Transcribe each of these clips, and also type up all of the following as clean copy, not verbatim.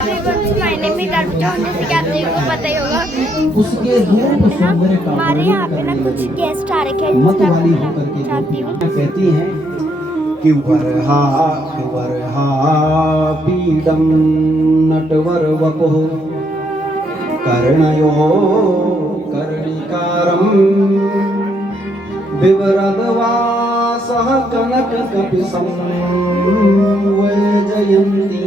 महीने में जैसे कि आप लोगों को पता ही होगा उसके रूप सौंदर्य का हमारे यहाँ पे ना कुछ गेस्ट आ रखे हैं मत जिसका वाली मैं होकर के चाहती हूँ। कहती हैं कि वरहा पीडम नटवर वपुः कर्णयो कर्णिकारं विवरदवासः कनककपिशं वैजयन्ती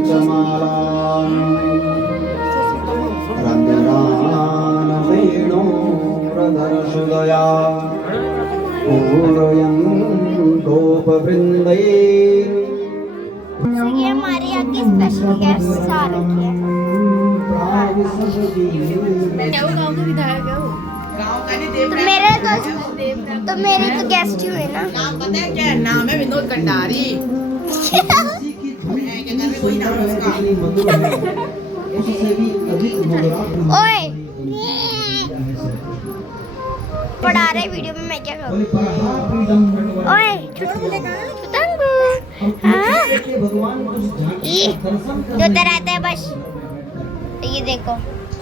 च मालाम् रञ्जनानवेणोरधरसुदया पूरयन्तोपवृन्दैः ये हमारे यहाँ की स्पेशल गेस्ट आ रखे हैं। तो मेरे तो गेस्ट ही हुए ना। नाम पता है क्या? नाम है विनोद कटारी। क्या कर रहे कोई नाम है उसका? ओए पढ़ा रहे वीडियो में, मैं क्या करूँ? ओए छुटंगू हाँ ये जो रहता है बस। तो ये देखो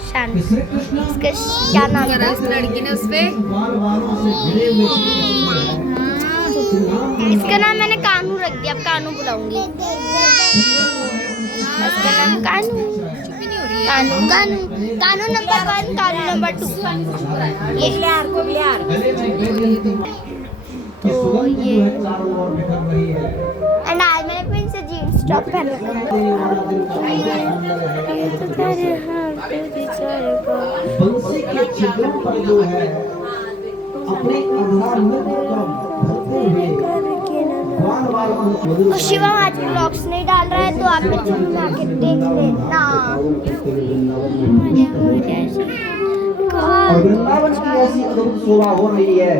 शान, इसका क्या नाम है? उस लड़की ने उसपे इसका नाम मैंने कानू रख दिया, अब कानू बुलाऊंगी। इसका नाम कानू कानू कानू कानू नंबर 1 कानू नंबर 2 ये तो ये एंड आज मैंने फिर से जीन्स टॉप पहन रखा बंसी के छिद्रों पर जो है अपने आधार नृत्य का भरपूर है। तो शिवम आज ब्लॉग्स नहीं डाल रहा है तो आप मेरे चैनल में आके देख लेना। और वृंदावन की ऐसी अद्भुत शोभा हो रही है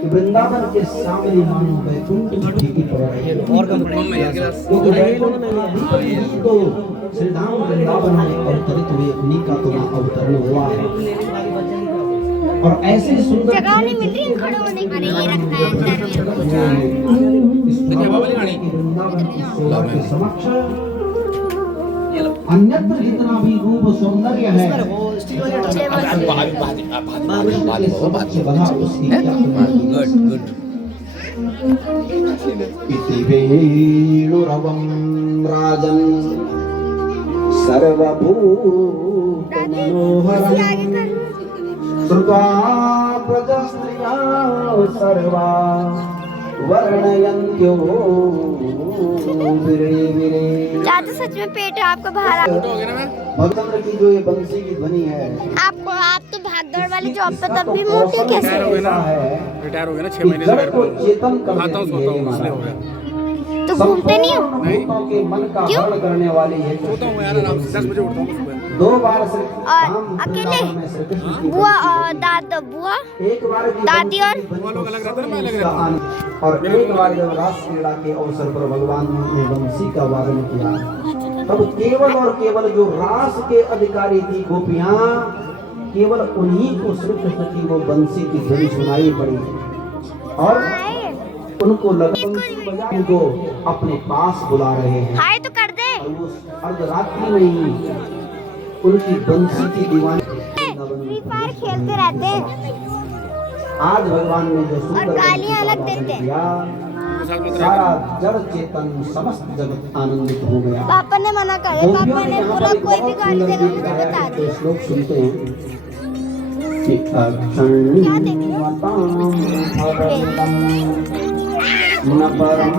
कि वृंदावन के सामने मानो वैकुंठ की फीकी पड़ रही है। और क्योंकि वैकुंठ तो श्री धाम वृंदावन में अवतरित हुए, उन्हीं का तो वहाँ अवतरण हुआ है। और ऐसे सुंदर जगह नहीं मिल रही खड़े होने के लिए, रखा है वृंदावन के समक्ष अन्यत्र जितना भी रूप सौंदर्य है इति वेणुरवं राजन् सर्वभूत मनोहरम् श्रुत्वा प्रजस्त्रिया सर्वा वर्णयन्त्यो विरे विरे। चाचा सच में पेट है आपका बाहर आ। भगचंद्र की जो ये बंसी की ध्वनि है, आप तो भागदौड़ वाली जॉब पे तब भी मोटे कैसे रिटायर हो गया ना 6 महीने से घर पे चेतन कर खाता हूँ सोता हूँ इसलिए हो गया। तो घूमते नहीं हो? भूतों के मन का हरण करने वाली है। सोता हूँ यार आराम से 10 बजे उठता हूँ सुबह। 2 बार से और अकेले बुआ और दादा बुआ एक बार दादी और वो लोग अलग रहते हैं ना, मैं अलग रहता हूँ। और एक बार जब रास क्रीड़ा के अवसर पर भगवान ने बंसी का वादन किया, तब केवल और केवल जो रास के अधिकारी थी गोपियां, केवल उन्हीं को श्री कृष्ण की वो बंसी की ध्वनि सुनाई पड़ी और उनको लगा बंसी बजाने को अपने पास बुला रहे हैं। हाय तो कर दे। और वो अर्धरात्रि में ही उनकी बंसी की दीवानी फ्री फायर खेलते रहते हैं आज भगवान ने जो और सुंदर गालियां अलग देते हैं। सारा जड़ चेतन समस्त जगत आनंदित हो गया। पापा ने मना कर दिया, पापा ने बोला कोई भी गाली देगा मुझे बता दे। तो श्लोक सुनते हैं कि क्या देख रहे हो? न परम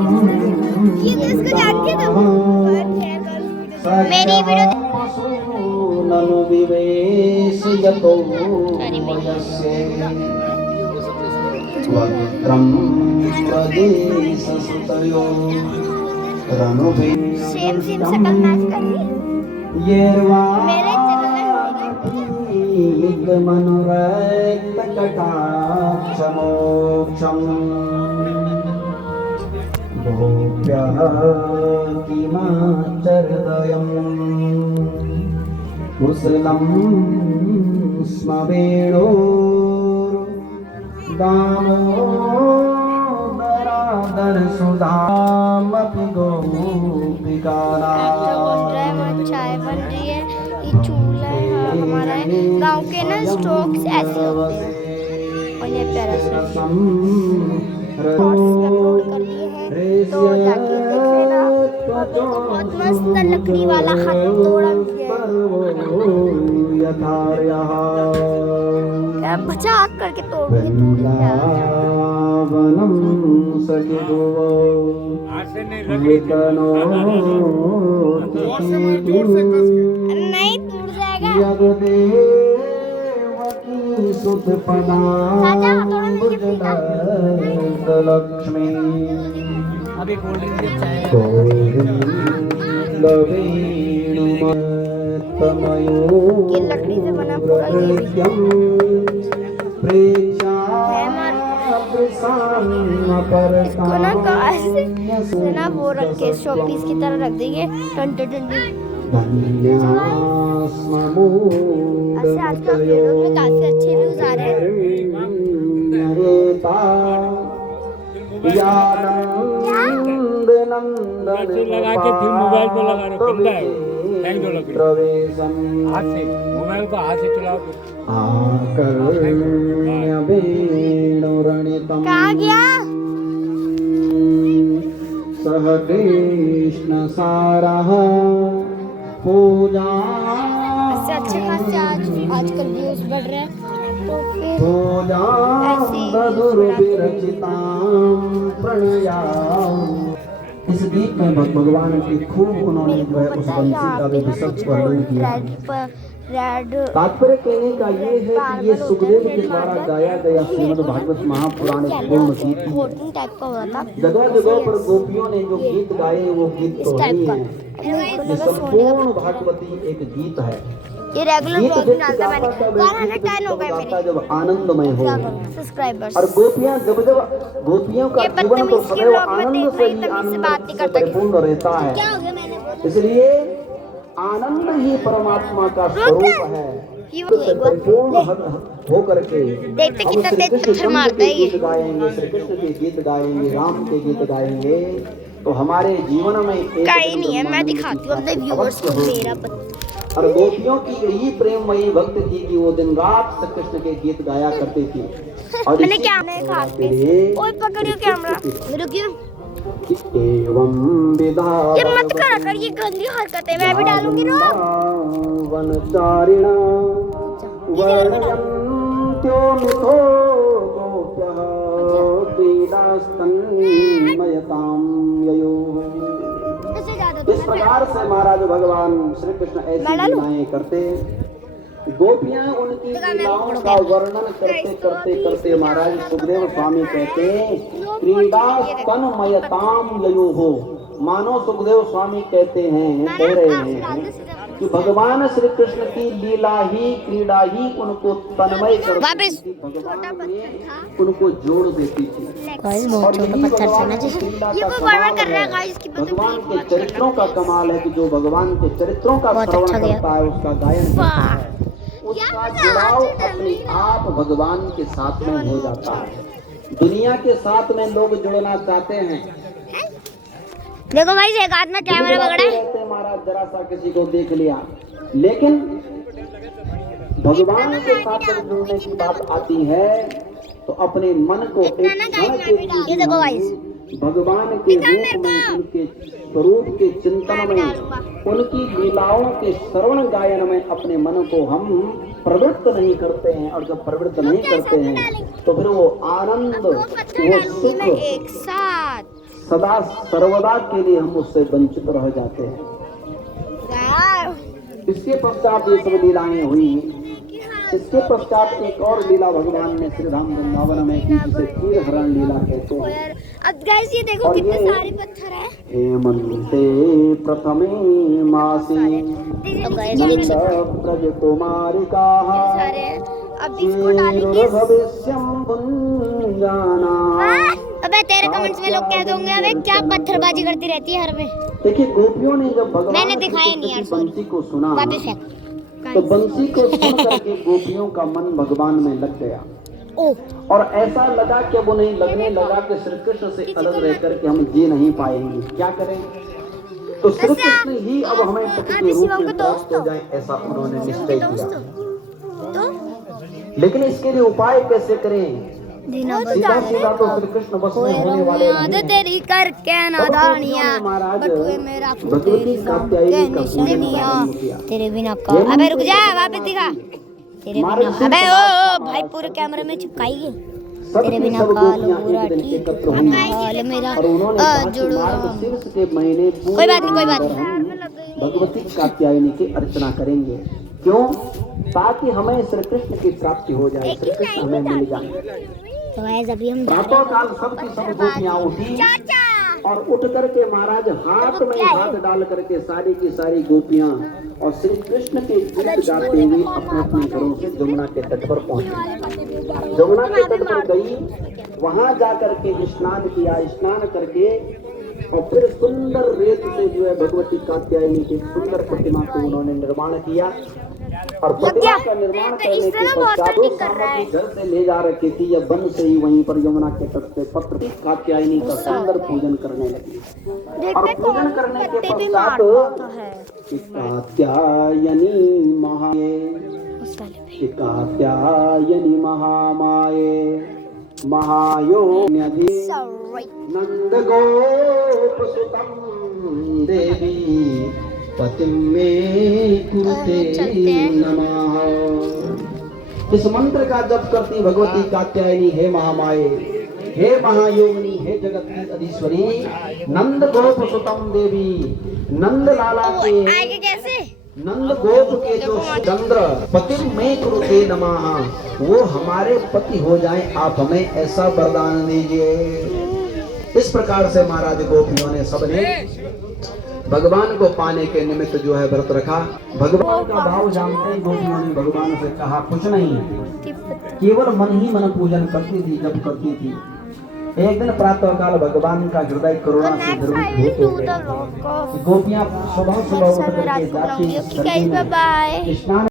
ये तो इसको जानती है तुम? मेरी वीडियो ननु विवेश यतो वयस्ये स्वत्रम प्रदेश सुतयो रणुभे सेम शकल मैच कर रही मेरे मनुरक्त कटाक्षमोक्षम गोप्यः किमाचर्दयम् कुशलं स्म वेणोर् दामोदरा सुधामपि गोपिकानां वो चाय बन रही है, ये चूल्हा है हमारा गांव के ना स्ट्रोक्स ऐसे होते हैं। और ये प्यारा सा अपलोड कर दिए हैं तो जाके देख लेना। बहुत मस्त लकड़ी वाला हथौड़ा है, बचा करके तोड़ोगे टूट जाएगा। नहीं टूट जाएगा। लक्ष्मी अभी कोल्ड ड्रिंक भी अच्छा है। ये लकड़ी से बना पूरा ये इसको ना से ना वो रख के शोपीस की तरह रख देंगे। टंटे ऐसे आजकल वीडियो में काफी अच्छे व्यूज आ रहे हैं। लगा के फिर मोबाइल पे लगा रहे हो, ठंडा है, फेंक दो लकड़ी हाथ से, मोबाइल को हाथ से चलाओ। कहाँ गया? सह कृष्ण सारः पूजा इससे अच्छे खासे आजकल व्यूज बढ़ रहे हैं तो फिर पूजा इस गीत में भगवान की खूब उन्होंने जो है उस बंसी का भी विशद वर्णन किया। तात्पर्य कहने का ये है कि ये सुखदेव के द्वारा गाया गया श्रीमद् भागवत महापुराण एक पूर्ण गीत है। टाइप का हुआ था। जगह जगह पर गोपियों ने जो गीत गाए वो गीत तो नहीं है, ये संपूर्ण भागवती एक गीत है। ये रेगुलर गीत ब्लॉग व्यक्ति डालता मैंने गाता है, 10 हो गए मेरे जब आनंदमय हो। सब्सक्राइबर्स। और गोपियां जब गोपियों का ये जीवन तो बदतमीज के सदैव ब्लॉग में आनंद देख से रही ही तमीज से आनंद बात नहीं से करता। परिपूर्ण रहता है। क्या हो गया मैंने बोला? इसलिए आनंद ही परमात्मा का स्वरूप है। उससे परिपूर्ण हो करके देखते हम कितना श्री तेज कृष्ण पत्थर चंद्र मारता के है ये। गीत गाएंगे, श्री कृष्ण के गीत गाएंगे, राम के गीत गाएंगे तो हमारे जीवन में एक कहीं नहीं है, मैं दिखाती हूँ अपने व्यूअर्स को मेरा और गोपियों की यही प्रेममयी भक्त थी कि वो दिन रात श्री कृष्ण के गीत गाया करते थे। और मैंने इसी क्या खा के ओए पकड़ियो कैमरा रुकियो। एवं विधा ये मत करा कर, ये गंदी हरकत है, मैं भी डालूंगी ना। वनचारिणा वर्णयन्त्यो मिथो गोप्यः क्रीडास्तन्मयतां ययोः। इस प्रकार से महाराज भगवान श्री कृष्ण ऐसी लीलाएं करते, गोपियां उनकी लीलाओं का वर्णन करते करते करते महाराज सुखदेव स्वामी कहते क्रीडा तन्मयताम ययोः। मानो सुखदेव स्वामी कहते हैं, कह रहे हैं कि भगवान श्री कृष्ण की लीला ही क्रीडा ही उनको तन्मय कर देती थी, भगवान में उनको जोड़ देती थी। और यही भगवान की लीला का कमाल है, भगवान के चरित्रों का कमाल है कि जो भगवान के चरित्रों का श्रवण करता है, उसका गायन करता है, उसका जुड़ाव अपने आप भगवान के साथ में हो जाता है। दुनिया के साथ में लोग जुड़ना चाहते हैं। देखो भाई एक हाथ में कैमरा पकड़ा है। महाराज जरा सा किसी को देख लिया, लेकिन भगवान के साथ जुड़ने की बात आती है तो अपने मन को एक क्षण के लिए भगवान के रूप में, उनके स्वरूप के चिंतन में, उनकी लीलाओं के श्रवण गायन में अपने मन को हम प्रवृत्त नहीं करते हैं। और जब प्रवृत्त नहीं करते हैं तो फिर वो आनंद, वो सुख एक साथ सदा सर्वदा के लिए हम उससे वंचित रह जाते हैं। इसके पश्चात ये सब लीलाएं हुई। इसके पश्चात एक और लीला भगवान ने श्री धाम वृंदावन में की, जिसे क्षीर हरण लीला कहते हैं। अब गाइस ये देखो कितने सारे पत्थर हैं। हेमंते प्रथमे मासे ब्रज कुमारिकाः सारे हैं। अब इसको डालेंगे। भविष्यं भुञ्जाना। अबे तेरे कमेंट्स में लोग कह दोगे अबे क्या पत्थरबाजी करती रहती है हर में। देखिए गोपियों ने जब भगवान मैंने दिखाया नहीं यार, बंसी को सुना वापस है। तो बंसी को सुन करके गोपियों का मन भगवान में लग गया। ओ और ऐसा लगा कि वो नहीं लगने लगा कि श्री कृष्ण से अलग रह करके हम जी नहीं पाएंगे, क्या करें? तो श्री कृष्ण ही अब हमें पति के रूप में प्राप्त हो जाए, ऐसा उन्होंने निश्चय किया। लेकिन इसके लिए उपाय कैसे करें? सीधा सीधा तो श्री कृष्ण बस में होने वाले नहीं हैं। तेरी करके नादानियां बटुए मेरा भगवती कात्यायनी का पूजन प्रारंभ किया। तेरे बिना का अबे रुक जा, वापस दिखा। तेरे बिना अबे ओ भाई पूरे कैमरे में चिपकाएगी। तेरे बिना काल पूरा ठीक हाल मेरा शीर्ष के महीने कोई बात नहीं, कोई बात नहीं भगवती कात्यायनी की अर्चना करेंगे। क्यों? ताकि हमें श्री कृष्ण की प्राप्ति हो जाए, श्री कृष्ण हमें मिल जाए। तो गाइस अभी हम प्रातः काल सबकी सब गोपियां उठी और उठ करके महाराज हाथ में हाथ डाल करके सारी की सारी गोपियां और श्री कृष्ण के गीत गाते हुए अपने अपने घरों से जमुना के तट पर पहुंचे। जमुना के तट पर गई, वहां जा करके स्नान किया, स्नान करके और फिर सुंदर रेत से जो है भगवती कात्यायनी की सुंदर प्रतिमा को उन्होंने निर्माण किया। और प्रतिमा का निर्माण करने के पश्चात वो सामग्री घर से ले जा रखी थी, या वन से ही वहीं पर यमुना के तट पे पत्र कात्यायनी का सुंदर पूजन करने लगी। और पूजन करने के पश्चात कात्यायनी महामाये महायोन्यधि नंद गोप सुतम देवी पतिं मे कुरुते नमः। इस मंत्र का जप करती भगवती कात्यायनी, हे महामाये, हे महायोगिनी, हे जगत की अधीश्वरी, नंद गोप सुतम देवी, नंद लाला के आगे कैसे नंद गोप के जो चंद्र पति में कुरुते नमः, वो हमारे पति हो जाए, आप हमें ऐसा वरदान दीजिए। इस प्रकार से महाराज गोपियों ने सबने भगवान को पाने के निमित्त जो है व्रत रखा। भगवान का भाव जानते ही गोपियों ने भगवान से कहा कुछ नहीं, केवल मन ही मन पूजन करती थी, जब करती थी। एक दिन प्रातः काल भगवान का हृदय करुणा से द्रवित हो गया। गोपियां सुबह सुबह उठ करके जाती स्नान